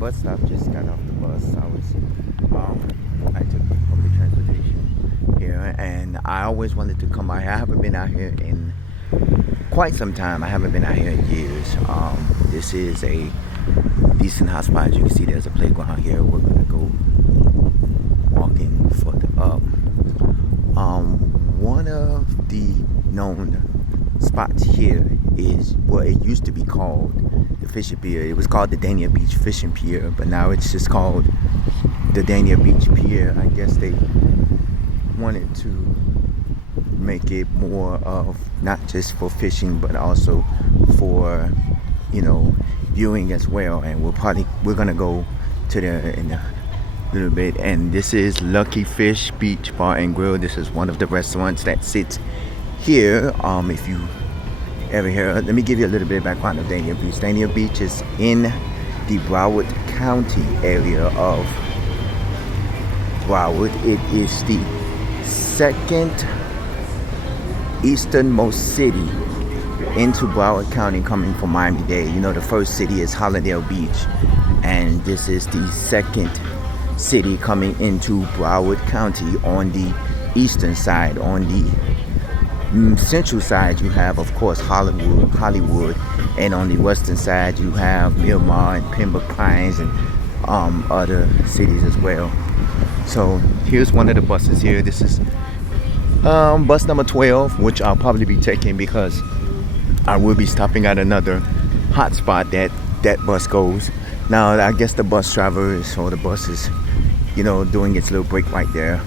bus stop. Just got off the bus. I took the public transportation here, and I always wanted to come out here. I haven't been out here in quite some time. I haven't been out here in years. This is a decent hotspot. As you can see, there's a playground here. We're gonna go walking further up. One of the known spots here is what it used to be called the fishing pier. It was called the Dania Beach Fishing Pier, but now it's just called the Dania Beach Pier. I guess they wanted to make it more of not just for fishing, but also for, viewing as well. And we're gonna go to there in a little bit. And this is Lucky Fish Beach Bar and Grill. This is one of the restaurants that sits here. If you ever hear, let me give you a little bit of background of Dania Beach. Dania Beach is in the Broward County area of Broward. It is the second easternmost city into Broward County, coming from Miami-Dade. The first city is Hallandale Beach, and this is the second city coming into Broward County on the eastern side. On the central side, you have, of course, Hollywood, and on the western side, you have Miramar and Pembroke Pines and other cities as well. So here's one of the buses here. This is bus number 12, which I'll probably be taking because I will be stopping at another hotspot that bus goes. Now, I guess the bus driver is doing its little break right there.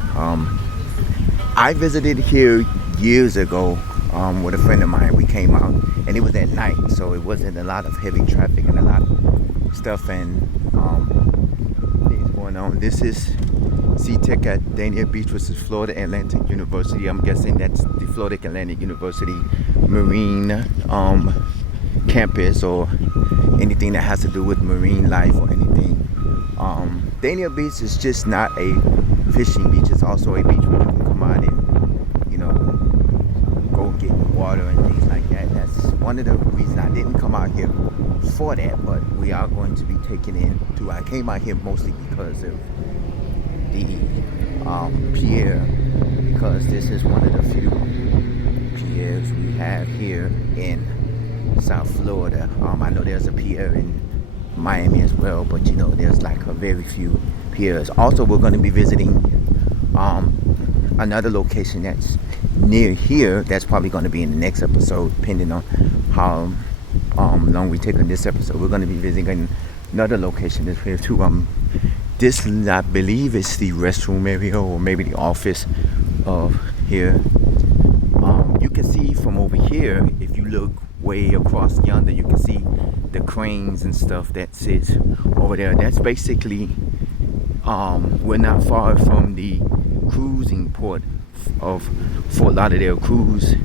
I visited here years ago with a friend of mine. We came out, and it was at night, so it wasn't a lot of heavy traffic and a lot of stuff and things going on. This is SeaTech at Dania Beach, which is Florida Atlantic University. I'm guessing that's the Florida Atlantic University Marine campus, or anything that has to do with marine life or anything. Dania Beach is just not a fishing beach. It's also a beach where you can come out and go get in the water and things like that. That's one of the reasons I didn't come out here for that, but we are going to be taking in too. I came out here mostly because of the pier, because this is one of the few piers we have here in South Florida. I know there's a pier in Miami as well, but there's like a very few piers. Also, we're going to be visiting another location that's near here. That's probably going to be in the next episode, depending on how long we take on this episode. We're going to be visiting another location that's here too. This, I believe, is the restroom area, or maybe the office of here. You can see from over here, if you look way across yonder, you can see the cranes and stuff that sits over there. That's basically, we're not far from the cruising port of Fort Lauderdale cruise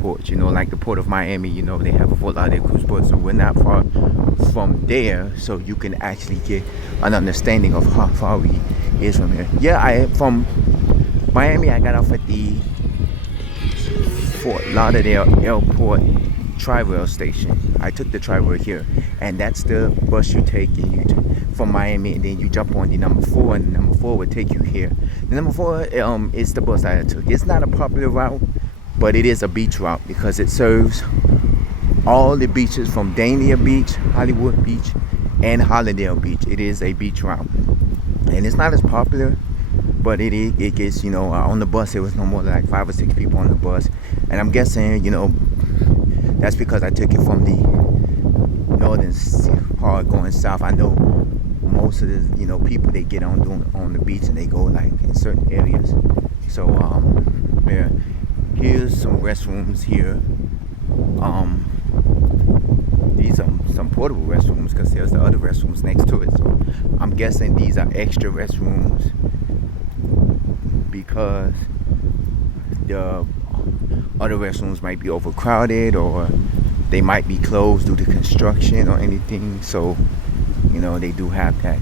port, like the port of Miami. They have a Fort Lauderdale cruise port, so we're not far from there, so you can actually get an understanding of how far we is from here. From Miami, I got off at the Fort Lauderdale Airport Tri-Rail station. I took the Tri-Rail here, and that's the bus you take from Miami, and then you jump on the number 4, and the number 4 will take you here. The number 4 is the bus I took. It's not a popular route, but it is a beach route because it serves all the beaches from Dania Beach, Hollywood Beach, and Hallandale Beach. It is a beach route, and it's not as popular, but it gets, on the bus there was no more than like 5 or 6 people on the bus, and I'm guessing, that's because I took it from the northern part going south. I know most of the people, they get on the beach and they go like in certain areas. So here's some restrooms here. These are some portable restrooms because there's the other restrooms next to it. So I'm guessing these are extra restrooms because the other restrooms might be overcrowded, or they might be closed due to construction or anything. So they do have that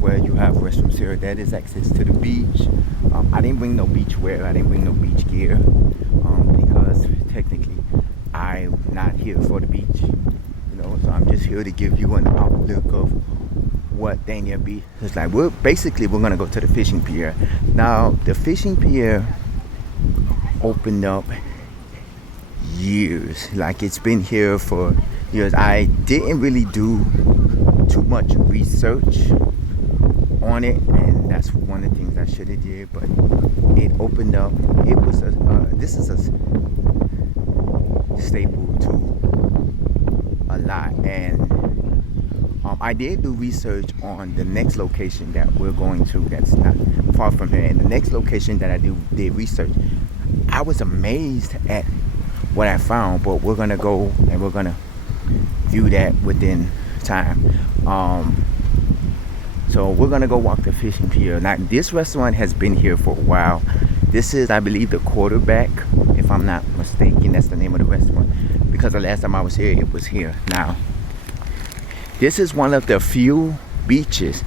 where you have restrooms here. That is access to the beach. I didn't bring no beach wear. I didn't bring no beach gear because technically I'm not here for the beach. So I'm just here to give you an look of what Dania Beach is like. We're gonna go to the fishing pier. Now the fishing pier opened up years. Like it's been here for years. I didn't really do too much research on it, and that's one of the things I should have did. But it opened up. It was a this is a staple to a lot, and I did do research on the next location that we're going to. That's not far from here, and the next location that I did research, I was amazed at what I found. But we're gonna go and we're gonna view that within time. So we're gonna go walk the fishing pier. Now this restaurant has been here for a while. This is, I believe, the Quarterback, if I'm not mistaken. That's the name of the restaurant, because the last time I was here, it was here. Now this is one of the few beaches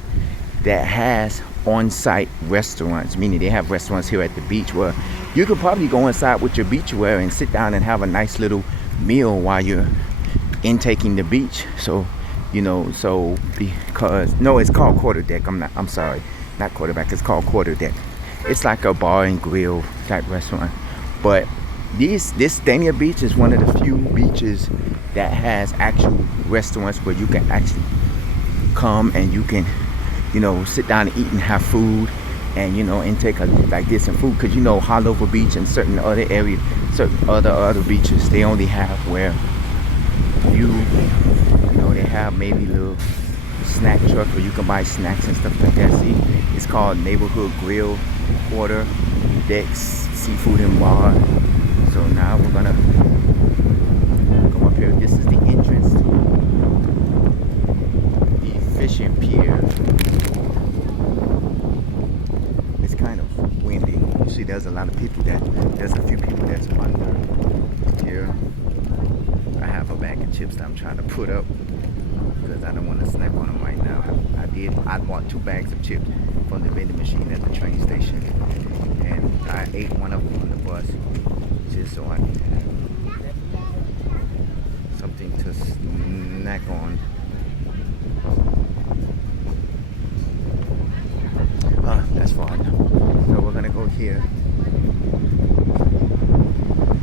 that has on-site restaurants, meaning they have restaurants here at the beach where you could probably go inside with your beachwear and sit down and have a nice little meal while you're intaking the beach. So, you know, so because no, it's called Quarterdeck. I'm sorry, not Quarterback. It's called Quarterdeck. It's like a bar and grill type restaurant. But this Dania Beach is one of the few beaches that has actual restaurants where you can actually come and you can, you know, sit down and eat and have food, and, you know, intake like this and food. Because, you know, Holiday Beach and certain other areas, certain other beaches, they only have where you know, they have maybe little snack truck where you can buy snacks and stuff like that. See, it's called Neighborhood Grill, Quarter Decks, Seafood and Bar. So now we're gonna come up here. This is the entrance to the fishing pier. It's kind of windy. You see, there's a few people that's under here. I have a bag of chips that I'm trying to put up because I don't want to snack on them right now. I bought 2 bags of chips from the vending machine at the train station, and I ate one of them on the bus just so I can have something to snack on. That's far now. So we're gonna go here.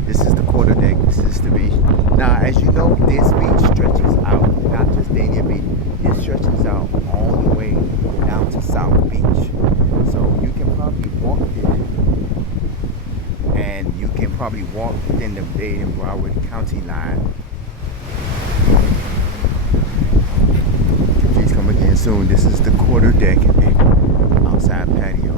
This is the Quarterdeck. This is the beach. Now, as you know, this beach stretches out, not just Dania Beach. It stretches out all the way down to South Beach. So you can probably walk there, and you can probably walk within the Dade and Broward County line. Please come again soon. This is the Quarterdeck outside patio.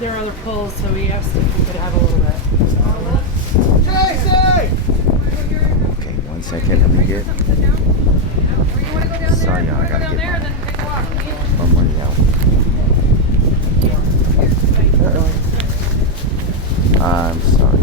There are other pulls, so we asked if we could have a little bit. Okay, 1 second, let me get. Sorry, y'all, I gotta get my money out. I'm sorry.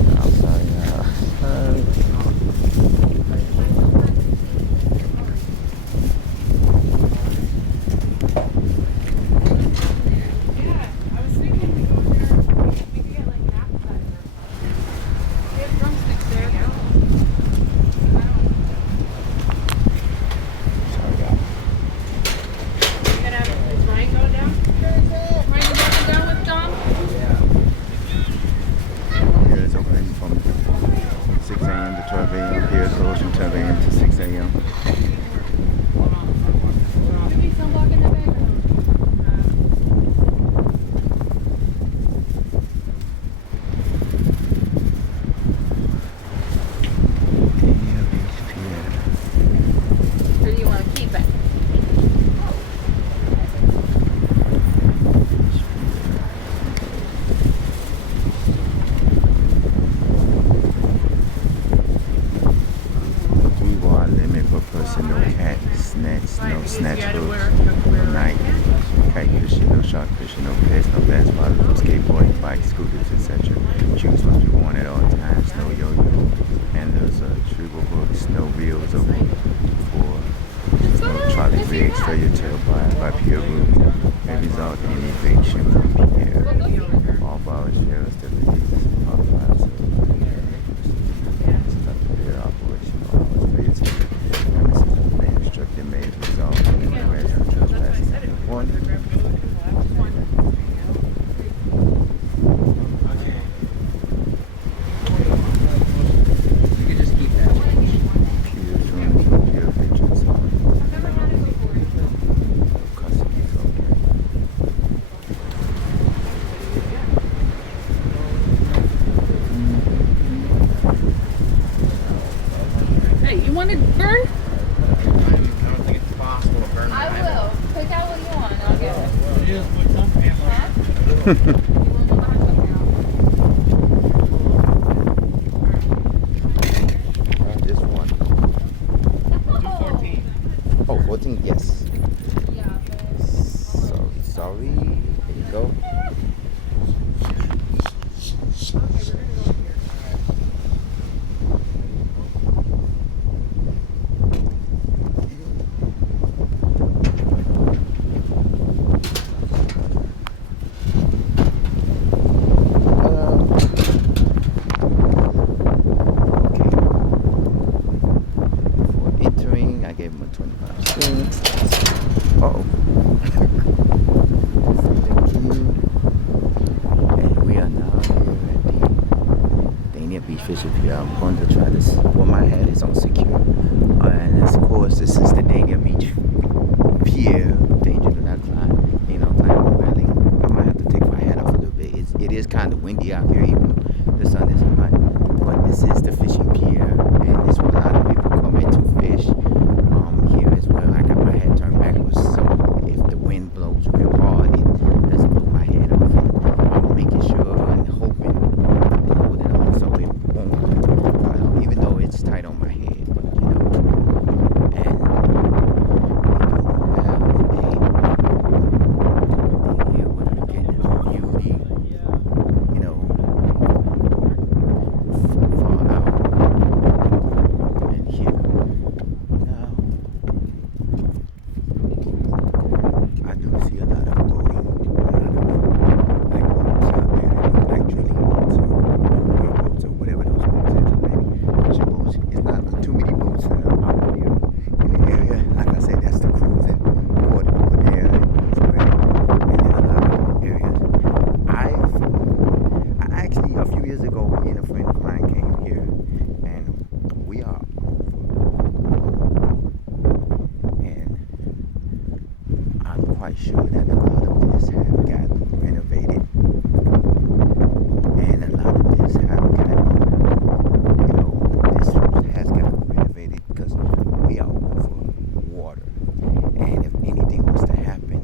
Snatch hooks, no night, kite fishing, no shark fishing, no pets, no bass bottles, no skateboarding, bikes, scooters, etc. Shoes must be worn at all times. No yo-yo, and there's a triple hooks, no reels over for So trolley rigs failure to abide by pier rules may result in eviction from pier. All borrowers share still releases authorized pier operational hours failure to premises of the main instructor may result in arrest for trespassing. One. Hey, you want to burn? I don't think it's possible to burn I that. will. Pick out what you want and I'll get it. Huh? This one. Oh. Oh, 14, yes. Yeah, but Sorry. There you go. For entering, I gave him a 25 cents. Uh-oh. Thank you. And we are now here at the Dania Beach Pier. I'm going to try this. Well, my hat is on secure. And of course, this is the Dania Beach Pier. Danger do not climb. You know, climb on the railing. I might have to take my hat off a little bit. It is kind of windy out here, even though the sun isn't hot. But this is the fishing pier, and this is where a lot of people come in to fish. Here as well. I got my head turned backwards, so if the wind blows real hard, it doesn't blow my head off. And I'm making sure and hoping and holding on so it won't, even though it's tight on my head. But you know, and here where we get beauty, you know, far out, and here. I do see a lot of boating, like boats out there, like drilling boats or wheel boats or whatever those boats is, or maybe fishing boats. It's not too many boats that are out here in the area. Like I said, that's the cruising port over there as well. And there's a lot of areas. I actually, a few years ago, me and a friend of mine came here, and we are and I'm quite sure that a lot of this have got renovated, and a lot of this have gotten, you know, this has gotten renovated because we are over water, and if anything was to happen,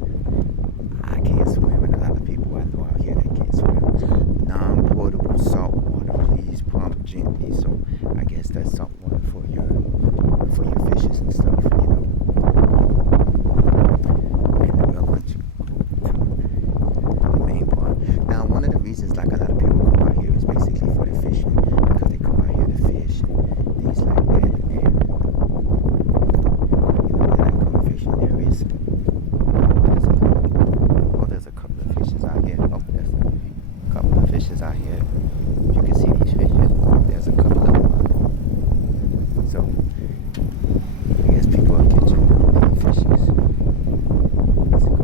I can't swim, and a lot of people I know out here that can't swim. Non-portable salt water, please pump gently. So I guess that's salt water for your fishes and stuff, you know. And we're going to go to the main part. Now, one of the reasons like a lot of people come out here is basically for the fishing, because they come out here to fish and things like that. And you know, they like going fishing. There's a couple of fishes out here. Oh, there's a couple of fishes out here. You can see these fishes. There's a couple of them. So I guess people are catching many fishes. Let's go.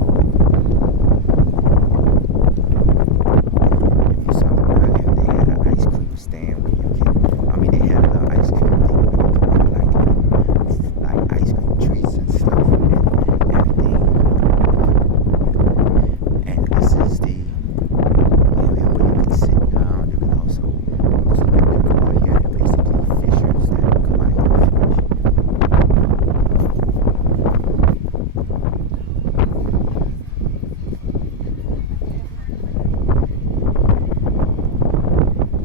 If you saw earlier, they had an ice cream stand where you can, I mean, they had a little ice cream thing where you can buy like ice cream treats and stuff and everything. And this is the area where you can sit down. You can also, some people come out here, they're basically fishers that come out here and fish.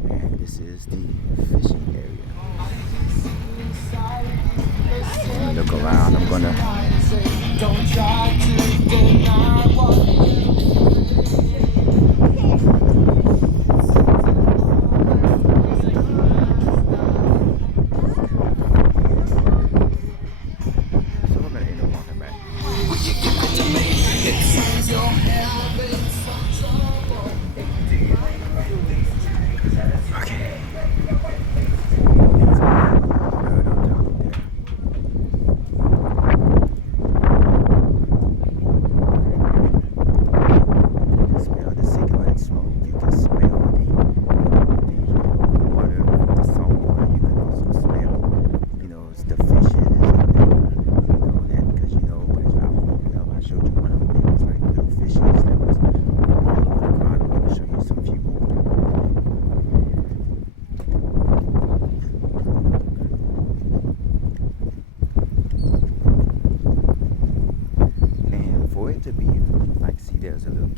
And this is the fishing area. I'm gonna look around. I'm gonna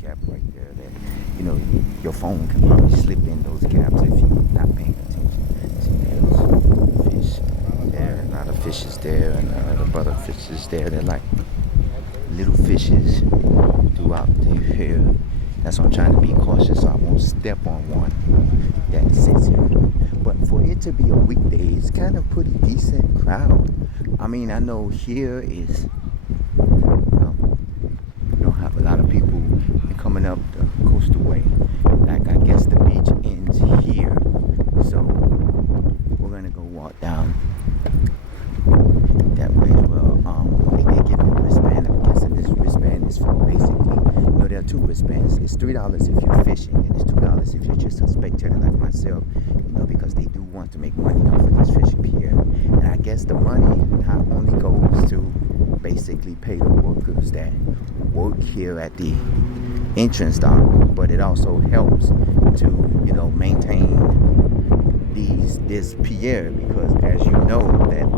gap right there that, you know, your phone can probably slip in those gaps if you're not paying attention. See, there's fish there, a lot of fishes there, and the brother fishes there. They're like little fishes throughout here. That's why I'm trying to be cautious so I won't step on one that sits here. But for it to be a weekday, it's kind of pretty decent crowd. I mean, I know here is, you don't have a lot of people coming up the coastal way. Like, I guess the beach ends here. So we're gonna go walk down that way as well. They give me a wristband. I'm guessing this wristband is for basically, you know, there are two wristbands. It's $3 if you're fishing, and it's $2 if you're just a spectator like myself, you know, because they do want to make money off of this fishing pier. And I guess the money not only goes to basically pay the workers that work here at the entrance dock, but it also helps to, you know, maintain this pier, because as you know that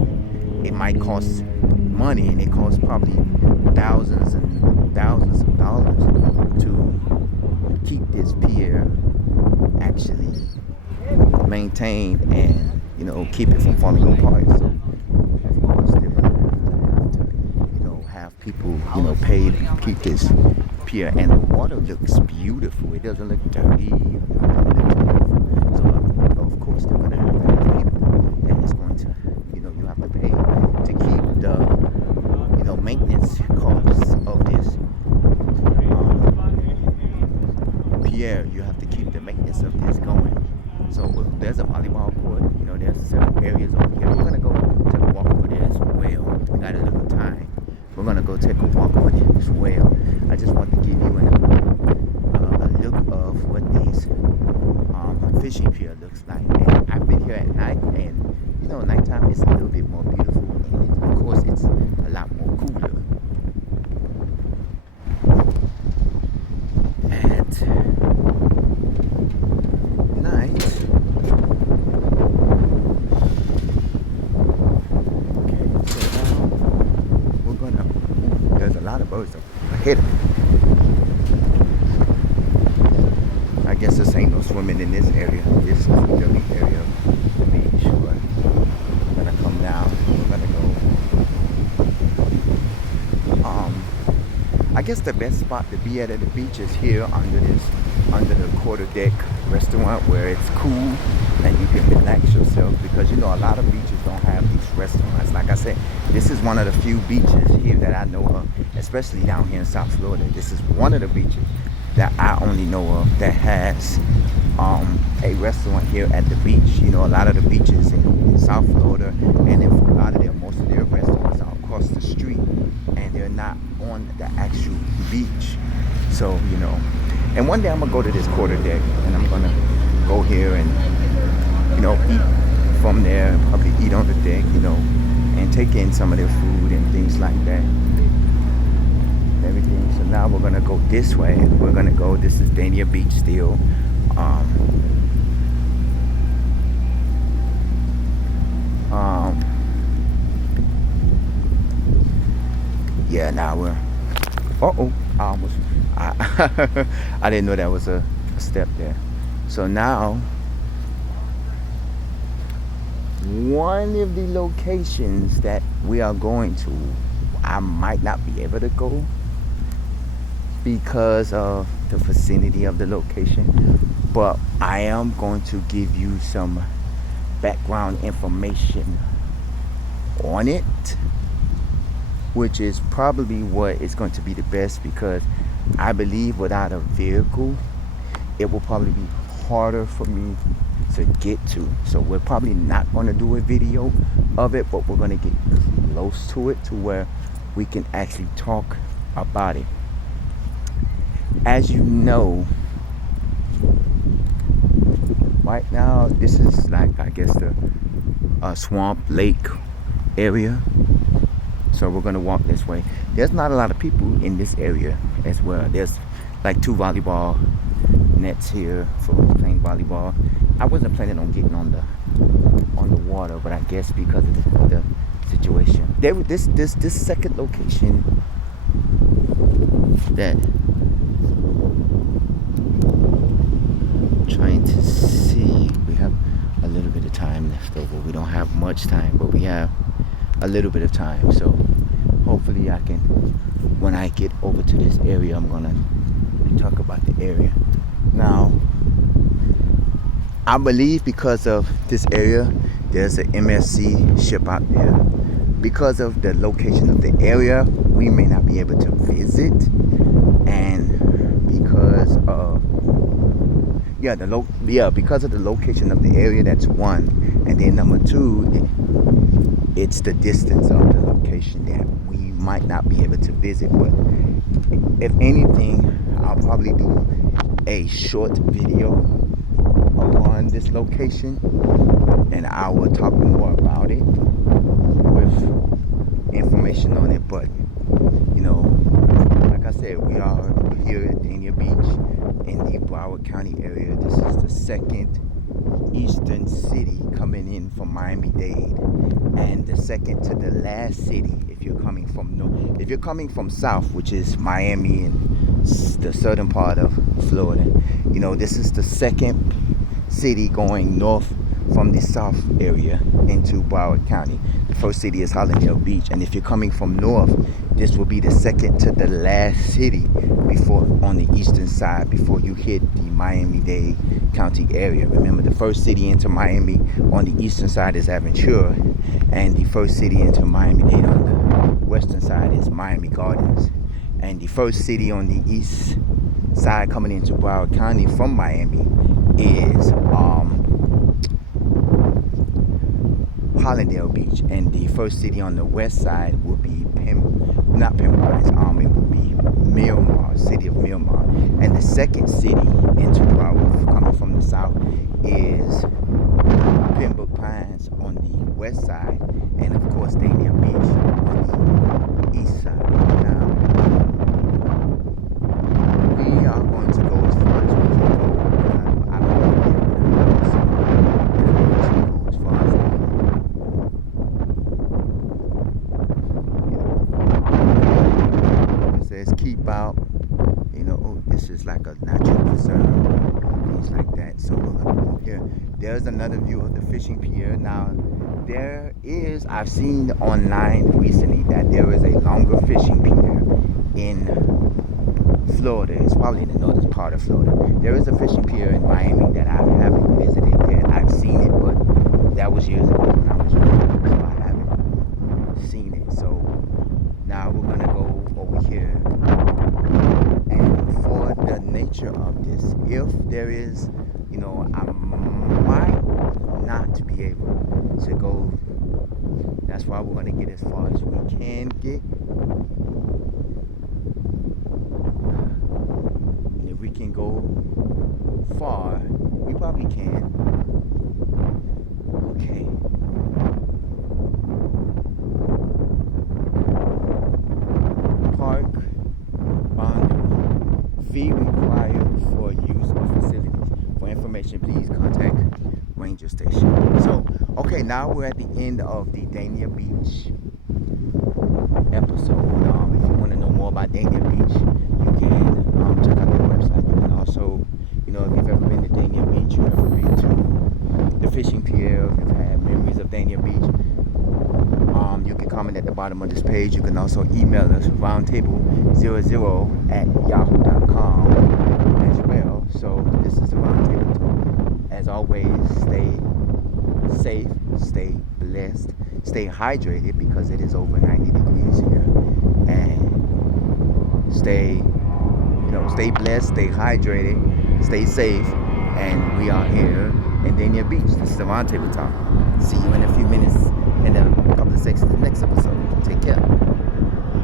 it might cost money, and it costs probably thousands and thousands of dollars to keep this pier actually maintained and, you know, keep it from falling apart. So of course they're gonna have to, you know, have people, you know, paid to keep this pier, and the water looks beautiful. It doesn't look dirty. It looks beautiful. So of course they're gonna have people that is going to, you know, you have to pay to keep the, you know, maintenance costs of this pier. You have to keep the maintenance of this going. So there's a volleyball court. You know, there's several areas over here. We're gonna go take a walk over there as well. We got a little time. We're gonna go take a walk over there as well. I just want to give you a look of what these fishing pier looks like. And I've been here at night, and you know, nighttime is a little bit more beautiful, and of course it's a lot more cooler. At night, okay, so now we're gonna, there's a lot of birds ahead of me. I guess this ain't no swimming in this area. This is the dirty area of the beach. But we're gonna come down. We're gonna go. I guess the best spot to be at the beach is here under the quarter deck restaurant, where it's cool and you can relax yourself, because you know a lot of beaches don't have these restaurants. Like I said, this is one of the few beaches here that I know of, especially down here in South Florida. This is one of the beaches that I only know of that has a restaurant here at the beach. You know, a lot of the beaches in South Florida, and in Fort Lauderdale, most of their restaurants are across the street and they're not on the actual beach. So, you know, and one day I'm gonna go to this quarter deck and I'm gonna go here and, you know, eat from there, and probably eat on the deck, you know, and take in some of their food and things like that. Everything. So now we're gonna go this way. We're gonna go, this is Dania Beach still. Yeah, now we're, I didn't know that was a step there. So now, one of the locations that we are going to, I might not be able to go because of the vicinity of the location, but I am going to give you some background information on it, which is probably what is going to be the best, because I believe without a vehicle it will probably be harder for me to get to. So we're probably not going to do a video of it, but we're going to get close to it to where we can actually talk about it. As you know, right now this is like, I guess, the swamp lake area. So we're gonna walk this way. There's not a lot of people in this area as well. There's like 2 volleyball nets here for playing volleyball. I wasn't planning on getting on the water, but I guess because of the situation. This second location that much time, but we have a little bit of time. So hopefully I can, when I get over to this area, I'm gonna talk about the area. Now, I believe because of this area, there's an MSC ship out there. Because of the location of the area, we may not be able to visit, and because of because of the location of the area, that's one. And then number two, it's the distance of the location that we might not be able to visit. But if anything, I'll probably do a short video upon this location, and I will talk more about it with information on it. But like I said, we are here at Dania Beach in the Broward County area. This is the second eastern city coming in from Miami-Dade, and the second to the last city if you're coming from north. If you're coming from south, which is Miami and the southern part of Florida, this is the second city going north from the south area into Broward County. The first city is Hallandale Beach, and if you're coming from north, this will be the second to the last city before on the eastern side before you hit the Miami-Dade County area. Remember, the first city into Miami on the eastern side is Aventura, and the first city into Miami-Dade on the western side is Miami Gardens. And the first city on the east side coming into Broward County from Miami is Hallandale Beach, and the first city on the west side will be it will be Miramar, city of Miramar. And the second city into Broward coming from the south is Pembroke Pines on the west side, and of course Dania Beach on the east side. Now, we are going to go as far as we can go. I don't know if we're going to go as far as it says keep out. This is like a natural preserve, things like that. So we're gonna go here. There's another view of the fishing pier. Now, I've seen online recently that there is a longer fishing pier in Florida. It's probably in the northern part of Florida. There is a fishing pier in Miami that I haven't visited yet. I've seen it, but that was years ago when I was young, so I haven't seen it. So now we're gonna go over here. And for the nature of this, if there is, I might not be able to go. That's why we're going to get as far as we can get. And if we can go far, we probably can. Okay. Park boundary. Fee required for use of facilities. For information, please contact Ranger Station. So, okay, now we're at the end of the Dania Beach episode. If you want to know more about Dania Beach, you can check out their website. You can also, if you've ever been to Dania Beach, you've ever been to the fishing pier, if you've had memories of Dania Beach, you can comment at the bottom of this page. You can also email us roundtable00@yahoo.com as well. So this is the Roundtable Talk. As always, stay safe, stay blessed, stay hydrated because it is over 90 degrees here, and stay blessed, stay hydrated, stay safe. And we are here in Dania Beach. This is the Roundtable Talk. See you in a few minutes, in a couple of seconds, the next episode. Take care.